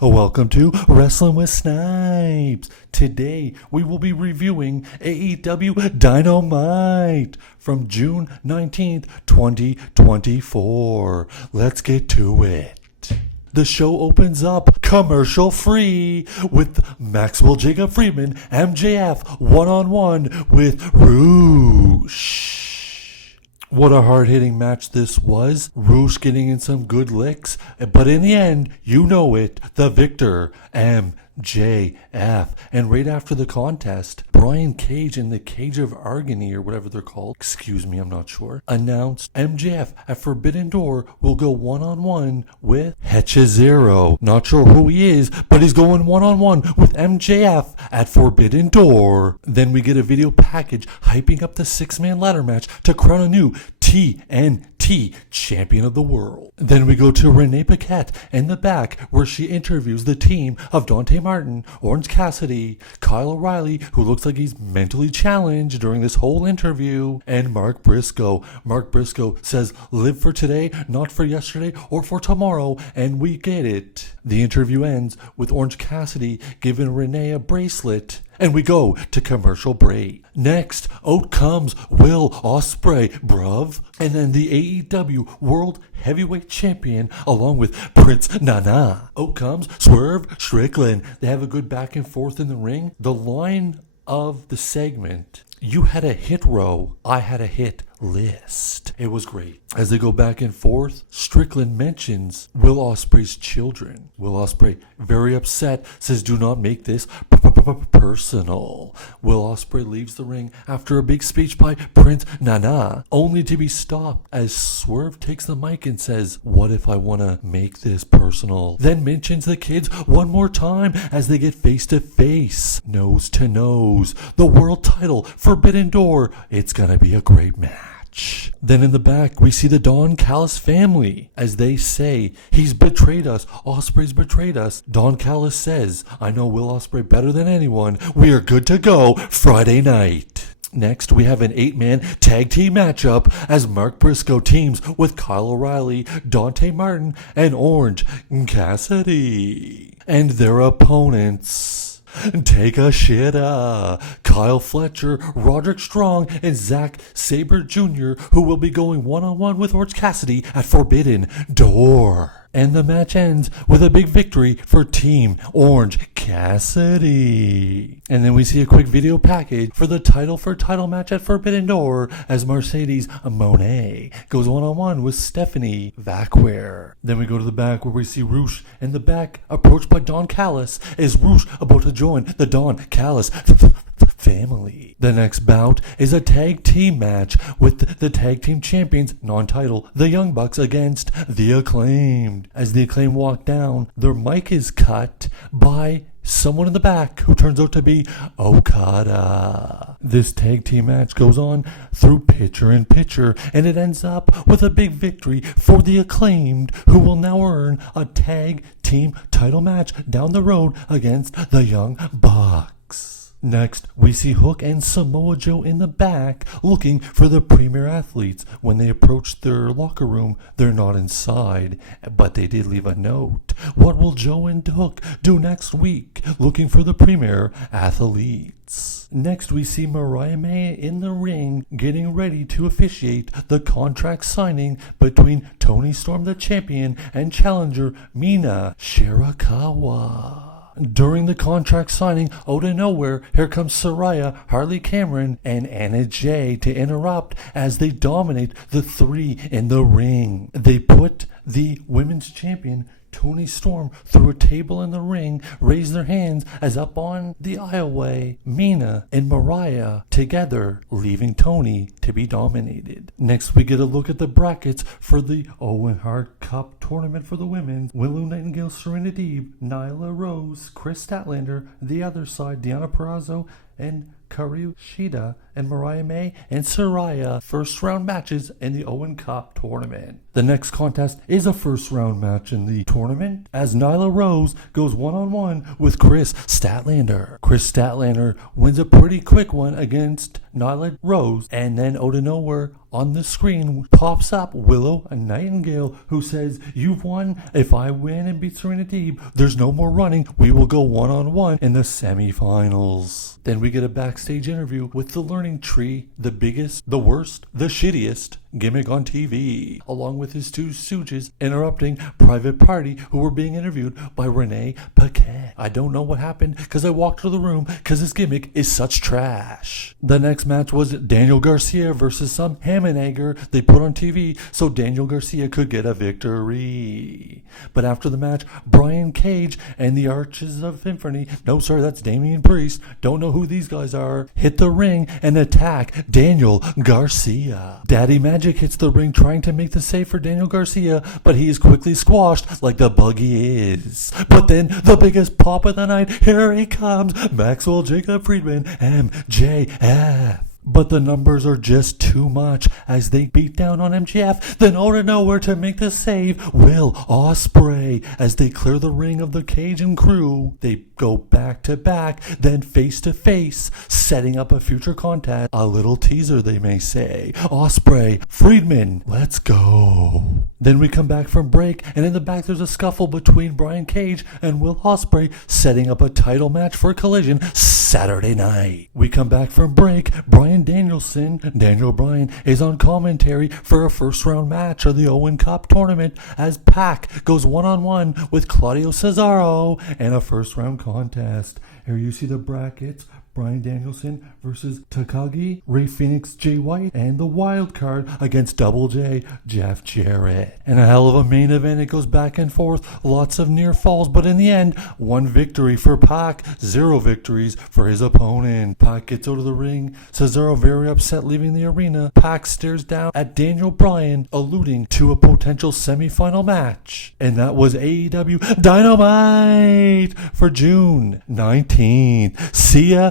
Welcome to Wrestling with Snipes. Today we will be reviewing AEW Dynamite from June 19th, 2024. Let's get to it. The show opens up commercial free with Maxwell Jacob Friedman, MJF, one-on-one with Roosh. What a hard-hitting match this was. Roosh getting in some good licks, but in the end, you know it, the victor, MJF. And right after the contest, Brian Cage in the Cage of Agony, or whatever they're called, excuse me, I'm not sure, announced MJF at Forbidden Door will go one-on-one with Hechizero. Not sure who he is, but he's going one-on-one with MJF at Forbidden Door. Then we get a video package hyping up the six-man ladder match to crown a new TNT champion of the world. Then we go to Renee Paquette in the back where she interviews the team of Dante Martin, Orange Cassidy, Kyle O'Reilly, who looks like he's mentally challenged during this whole interview, and Mark Briscoe. Mark Briscoe says, live for today, not for yesterday or for tomorrow, and we get it. The interview ends with Orange Cassidy giving Renee a bracelet, and we go to commercial break. Next, out comes Will Ospreay, bruv. And then the AEW World Heavyweight Champion along with Prince Nana. Out comes Swerve Strickland. They have a good back and forth in the ring. The line of the segment, you had a hit row, I had a hit list. It was great. As they go back and forth, Strickland mentions Will Ospreay's children. Will Ospreay, very upset, says do not make this personal. Will Ospreay leaves the ring after a big speech by Prince Nana, only to be stopped as Swerve takes the mic and says, what if I want to make this personal? Then mentions the kids one more time as they get face to face, nose to nose. The world title, Forbidden Door. It's gonna be a great match. Then in the back, we see the Don Callis family as they say, he's betrayed us. Ospreay's betrayed us. Don Callis says, I know Will Ospreay better than anyone. We are good to go Friday night. Next, we have an 8-man tag team matchup as Mark Briscoe teams with Kyle O'Reilly, Dante Martin, and Orange Cassidy. And their opponents, take a shitta, Kyle Fletcher, Roderick Strong, and Zack Sabre Jr., who will be going one-on-one with Orange Cassidy at Forbidden Door. And the match ends with a big victory for Team Orange Cassidy. And then we see a quick video package for the title match at Forbidden Door as Mercedes Moné goes one-on-one with Stephanie Vacquer. Then we go to the back where we see Roosh in the back approached by Don Callis. Is Roosh about to join the Don Callis family? The next bout is a tag team match with the tag team champions, non-title, the Young Bucks against the Acclaimed. As the Acclaimed walk down, their mic is cut by someone in the back who turns out to be Okada. This tag team match goes on through picture-in-picture, and it ends up with a big victory for the Acclaimed, who will now earn a tag team title match down the road against the Young Bucks. Next, we see Hook and Samoa Joe in the back looking for the Premier Athletes. When they approach their locker room, they're not inside, but they did leave a note. What will Joe and Hook do next week looking for the Premier Athletes? Next, we see Mariah May in the ring getting ready to officiate the contract signing between Toni Storm, the champion, and challenger Mina Shirakawa. During the contract signing, out of nowhere, here comes Saraya, Harley Cameron, and Anna Jay to interrupt as they dominate the three in the ring. They put the women's champion, Toni Storm, through a table in the ring, raise their hands as up on the aisleway, Mina and Mariah together, leaving Toni to be dominated. Next, we get a look at the brackets for the Owen Hart Cup tournament for the women. Willow Nightingale, Serena Deeb, Nyla Rose, Chris Statlander, the other side, Deonna Purrazzo, and Karu Shida and Mariah May and Saraya first round matches in the Owen Cup tournament. The next contest is a first round match in the tournament as Nyla Rose goes one-on-one with Chris Statlander. Chris Statlander wins a pretty quick one against Nyla Rose, and then out of nowhere on the screen pops up Willow Nightingale, who says, "You've won. If I win and beat Serena Deeb, there's no more running. We will go one-on-one in the semifinals." Then we get a backstage interview with the Learning Tree, the biggest, the worst, the shittiest gimmick on TV, along with his two stooges interrupting Private Party, who were being interviewed by Renee Paquette. I don't know what happened because I walked to the room because this gimmick is such trash. The next match was Daniel Garcia versus some Hammenegger they put on TV so Daniel Garcia could get a victory. But after the match, Brian Cage and the Arches of Infinity, no sorry, that's Damian Priest, don't know who these guys are, hit the ring and attack Daniel Garcia. Daddy Magic hits the ring trying to make the save for Daniel Garcia, but he is quickly squashed like the bug he is. But then the biggest pop of the night, here he comes, Maxwell Jacob Friedman, MJF. But the numbers are just too much as they beat down on MJF. Then out of nowhere to make the save, Will Ospreay. As they clear the ring of the Cajun crew, they go back to back, then face to face, setting up a future contest. A little teaser, they may say. Ospreay, Friedman, let's go. Then we come back from break, and in the back there's a scuffle between Brian Cage and Will Ospreay, setting up a title match for Collision Saturday night. We come back from break. Bryan Danielson, Daniel Bryan, is on commentary for a first round match of the Owen Cup tournament as Pac goes one-on-one with Claudio Cesaro in a first round contest. Here you see the brackets. Bryan Danielson versus Takagi, Ray Phoenix, Jay White, and the wild card against Double J, Jeff Jarrett. And a hell of a main event. It goes back and forth, lots of near falls, but in the end, one victory for Pac, 0 victories for his opponent. Pac gets out of the ring, Cesaro very upset leaving the arena. Pac stares down at Daniel Bryan, alluding to a potential semifinal match. And that was AEW Dynamite for June 19th. See ya